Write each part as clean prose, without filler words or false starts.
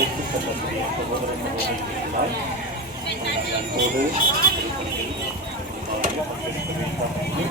அழைத்து செல்லக்கூடிய சகோதர சகோதரிகளால் அன்போடு திருப்பணியில் பங்கெடுக்க வேண்டாம் என்று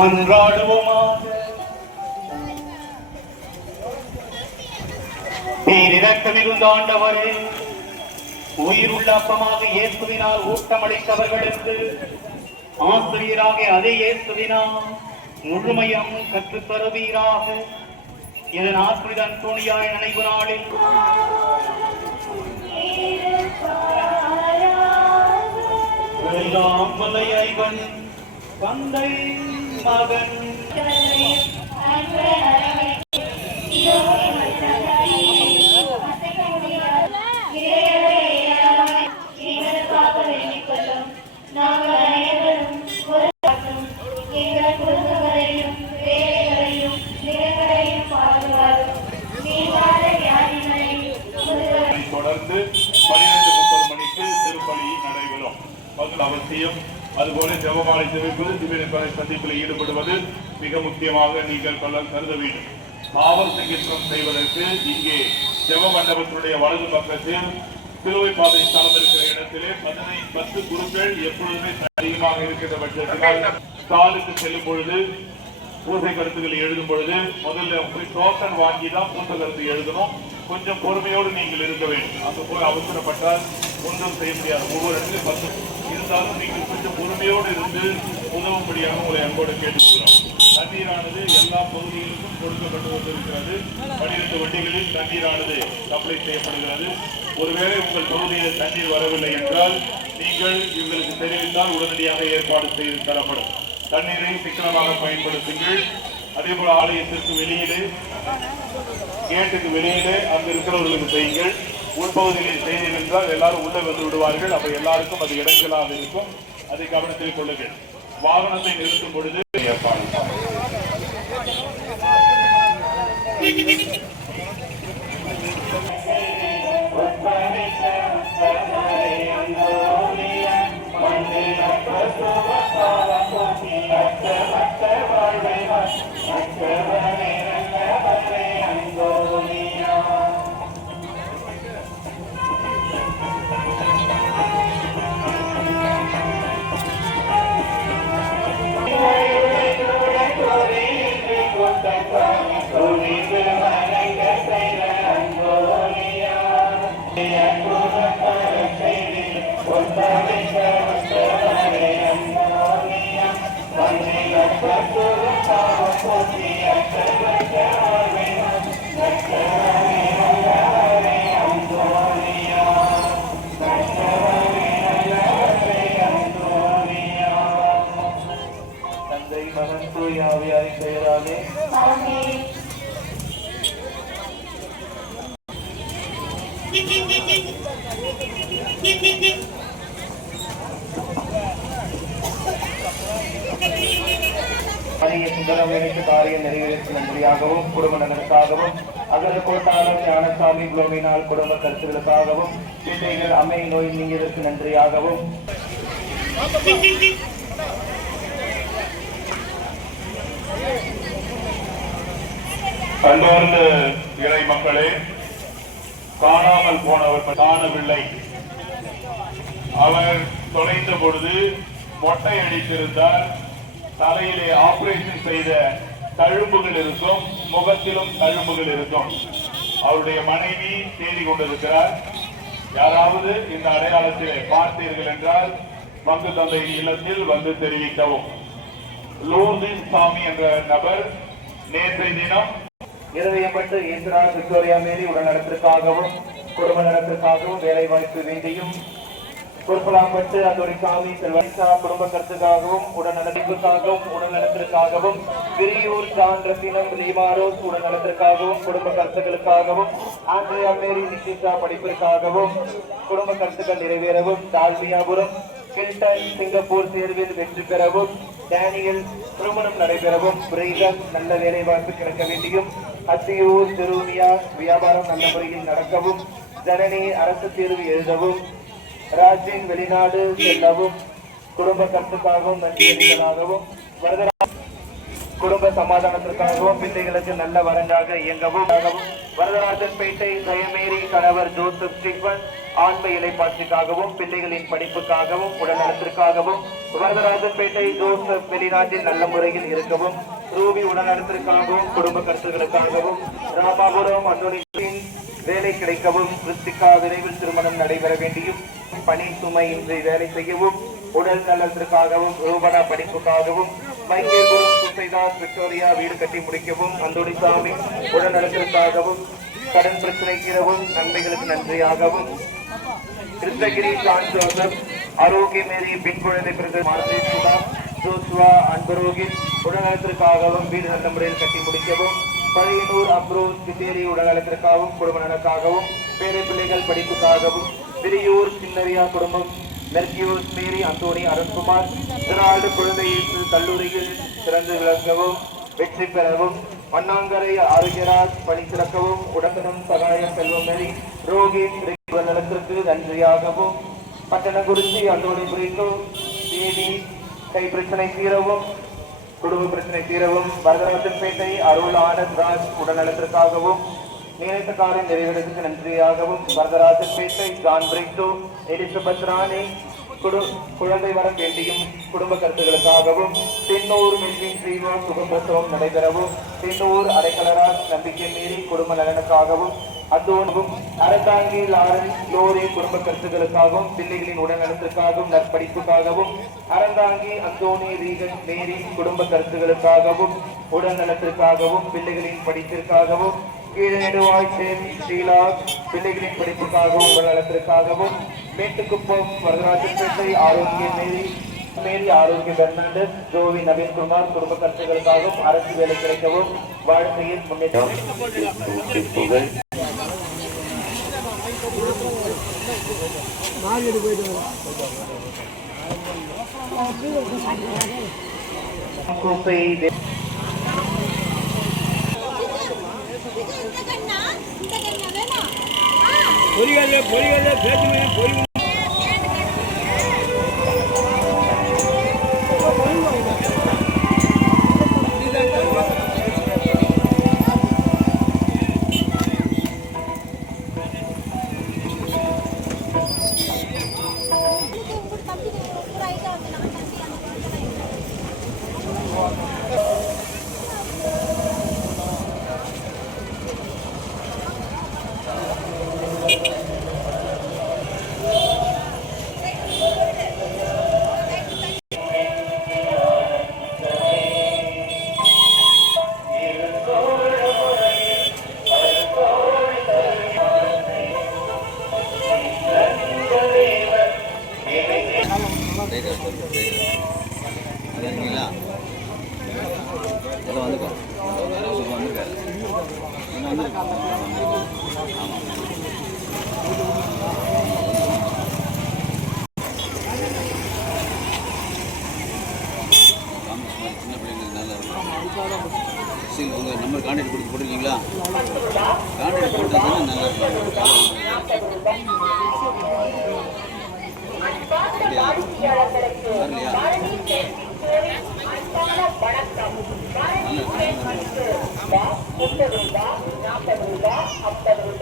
மன்றாடுவோமாக. பேரிரக்க மிகுந்த ஆண்டவரே, உயிருள்ள அப்பமாக இயேசுவினால் ஊட்டமளித்தவர்களுக்கு ஆசிரியராக அதே இயேசுவினால் முழுமையும் கற்றுத் தருவீராக. இதன் ஆசிரியர் அந்தோணியாய் நினைவு நாளில் எல்லாம் வல்ல இறைவன் தந்தை மகன் தொடர்ந்து 12:30 மணிக்கு திருப்பலி நடைபெறும். அவசியம். அதுபோல ஜெபமாலை ஜெபிப்பது, திவ்ய சந்திப்பில் ஈடுபடுவது மிக முக்கியமாக நீங்கள் கருத வேண்டும். காவல் சிகிச்சை செய்வதற்கு இங்கே ஜெப மண்டபத்தினுடைய வலது பக்கத்தில் சிலுவை பாதை சார்ந்திருக்கிற இடத்திலே 10 குருக்கள் எப்பொழுதுமே அதிகமாக இருக்கின்ற பட்சத்தில் ஸ்டாலுக்கு செல்லும் பொழுது பூசை கருத்துக்களை எழுதும் பொழுது முதல்ல போய் டோக்கன் வாங்கி தான் பூசை கருத்து எழுதணும். கொஞ்சம் பொறுமையோடு நீங்கள் இருக்க வேண்டும். அங்கே போய் அவசரப்பட்டால் ஒன்றும் செய்ய முடியாது. ஒவ்வொரு இடத்துலையும் 10 இருந்தாலும் நீங்கள் கொஞ்சம் பொறுமையோடு இருந்து உதவும்படியாக உங்களை அன்போடு கேட்டுக்கொள்கிறோம். தண்ணீரானது எல்லா பகுதிகளுக்கும் கொடுக்கப்பட்டு கொண்டிருக்கிறது. 12 வண்டிகளில் தண்ணீரானது சப்ளை செய்யப்படுகிறது. ஒருவேளை உங்கள் பகுதியில் தண்ணீர் வரவில்லை என்றால் நீங்கள் இவர்களுக்கு தெரிவித்தால் உடனடியாக ஏற்பாடு செய்து தரப்படும். தண்ணீரை சிக்கனமாக பயன்படுத்துங்கள். அதே போல ஆலயத்திற்கு வெளியிலே, கேட்டுக்கு வெளியிலே அங்கு இருக்கிறவர்களுக்கு செய்யுங்கள். உள்பகுதியில் செய்தீர்கள் என்றால் எல்லாரும் உள்ளே வந்து விடுவார்கள். அப்ப எல்லாருக்கும் அது இடைஞ்சலாக இருக்கும். அதை கவனத்தில் கொள்ளுங்கள். வாகனத்தை நிறுத்தும் பொழுது ஏற்பாடு தந்தை மகன் தூய ஆவியாரின் பெயராலே ஆமென். சுந்தரமேனிக்கு காரியம் நிறைவேற்றும் நன்றியாகவும் குடும்ப நலனுக்காகவும் அகரக்கோட்டாளர் ஞானசாமி புலோமினால் குடும்ப கருத்துகளுக்காகவும் பிள்ளைகள் அம்மை நோய் நீங்கியதற்கு நன்றியாகவும் அன்பார்ந்த இறை மக்களே, காணாமல் போனவர் காணவில்லை. அவர் தொலைந்த பொழுது மொட்டை அடித்திருந்தார். தலையிலே ஆபரேஷன் செய்த தழும்புகள் இருக்கும், முகத்திலும் தழும்புகள் இருக்கும். அவருடைய மனைவி தேடி கொண்டிருக்கிறார். யாராவது இந்த அடையாளத்திலே பார்த்தீர்கள் என்றால் பங்கு தந்தையின் இல்லத்தில் வந்து தெரிவிக்கவும். லூர்தின் சாமி என்ற நபர் நேற்றைய தினம் இருதயப்பட்டு ஈஸ்வரால் விக்டோரியா மேரி உடல்நலத்திற்காகவும் குடும்ப நலத்திற்காகவும் வேலை வாய்ப்பு வேண்டியும் பொறுப்பலாம்பட்டு அதோடைய சாமி செல்வா குடும்ப கருத்துக்காகவும் உடல்நலத்திற்காகவும் உடல்நலத்திற்காகவும் விரியூர் ஜான் ரத்தினம் ரீமாரோஸ் உடல்நலத்திற்காகவும் குடும்ப கருத்துக்களுக்காகவும் ஆண்ட்ரியா மேரி நிஷிஷா படிப்பிற்காகவும் குடும்ப கருத்துக்கள் நிறைவேறவும் டால்மியாபுரம் கில்டன் சிங்கப்பூர் தேர்வில் வெற்றி பெறவும் டேனியல் திருமணம் நடைபெறவும் பிரேகம் நல்ல வேலை வாய்ப்பு கிடைக்க வேண்டியும் அத்தியூர் திருவியா வியாபாரம் நல்ல முறையில் நடக்கவும் ஜனனி அரசு தேர்வு எழுதவும் ராஜின் வெளிநாடு செல்லவும் குடும்ப கருத்துக்காகவும் நன்றியறிதலாகவும் குடும்ப சமாதானத்திற்காகவும் பிள்ளைகளுக்கு நல்ல வரங்காக இயங்கவும் வரதராஜன்பேட்டை ஜெயமேரி கணவர் ஜோசப் ஸ்டீபன் ஆன்ம இலைப்பாட்சிக்காகவும் பிள்ளைகளின் படிப்புக்காகவும் உடல்நலத்திற்காகவும் வரதராஜன்பேட்டை ஜோசப் வெளிநாட்டில் நல்ல முறையில் இருக்கவும் ரூபி உடல்நலத்திற்காகவும் குடும்ப கருத்துகளுக்காகவும் ராமாபுரம் அன்னொலியின் வேலை கிடைக்கவும் கிருத்திகா விரைவில் திருமணம் நடைபெற வேண்டியும் பணி சுமையின்றி வேலை செய்யவும் உடல் நலத்திற்காகவும் ரூபனா படிப்புக்காகவும் மைக்கேல்புரம் சுசைதாஸ் விக்டோரியா வீடு கட்டி முடிக்கவும் அந்தோணிசாமி உடல் நலத்திற்காகவும் கடன் பிரச்சனை தீரவும் நன்மைகளுக்கு நன்றியாகவும் கிருஷ்ணகிரி சான் ஜோசப் ஆரோக்கிய மேரி பெண் குழந்தை பிறகு மார்கேசுடா ஜோசுவா அன்பரோகின் உடல்நலத்திற்காகவும் வீடு நல்ல முறையில் கட்டி முடிக்கவும் பழையனூர் அப்ரோஸ் கிட்டேரி உடல்நலத்திற்காகவும் குடும்ப நலனுக்காகவும் பேரை பிள்ளைகள் படிப்புக்காகவும் விரியூர் சின்னரியா குடும்பம் மெர்கியூஸ் மேரி அந்தோணி அருண்குமார் இதனால்டு குழந்தை கல்லூரியில் சிறந்து விளங்கவும் வெற்றி பெறவும் மண்ணாங்கரை ஆரோக்கியராஜ் பணி சிறக்கவும் உடம்பனம் சகாயம் செல்வமேரி ரோகின் நலத்திற்கு நன்றியாகவும் பட்டணங்குறிச்சி அந்தோணி புரிந்தோ தேவி கை பிரச்சனை தீரவும் குடும்ப பிரச்சனை தீரவும் வரதராஜன்பேட்டை அருள் ஆனந்த் ராஜ் உடல்நலத்திற்காகவும் நினைத்த காரியம் நிறைவேறதுக்கு நன்றியாகவும் வரதராஜன்பேட்டை ஜான் பிரிக்டோ எலிசபெத் ராணி குழந்தை வரம் வேண்டியும் குடும்ப கருத்துகளுக்காகவும் தென்னூர் மெல்வின் ஸ்ரீவாஸ் சுகப்பிரசவம் நடைபெறவும் தென்னூர் அரைக்கலராஜ் நம்பிக்கை மீறி குடும்ப நலனுக்காகவும் அதோனும் அரசாங்கி லாரன்ஸ் லோரி குடும்ப கருத்துகளுக்காகவும் பிள்ளைகளின் உடல்நலத்திற்காகவும் நற்படிப்புக்காகவும் அறந்தாங்கி அந்தோனி ரீகன் மேரி குடும்ப கருத்துகளுக்காகவும் உடல்நலத்திற்காகவும் பிள்ளைகளின் படிப்பிற்காகவும் கீழநெடுவாய் ஸ்ரீலா பிள்ளைகளின் படிப்புக்காகவும் உடல்நலத்திற்காகவும் மேட்டுக்குப்பம் வரதராஜன்பேட்டை ஆரோக்கிய மேரி ஆரோக்கிய பெர்னாண்டஸ் ஜோவி நவீன்குமார் குடும்ப கருத்துகளுக்காகவும் அரசு வேலை கிடைக்கவும் வாழ்க்கையில் முன்னேற்றம் அன்பார்ந்த வாடிக்கையாளர்களுக்கு பரணி ஸ்டோரின் அன்பான வணக்கம். பரணி ஸ்டோருக்கு ரூபாய் 30 ரூபாய் 40 ரூபாய் 50 ரூபாய்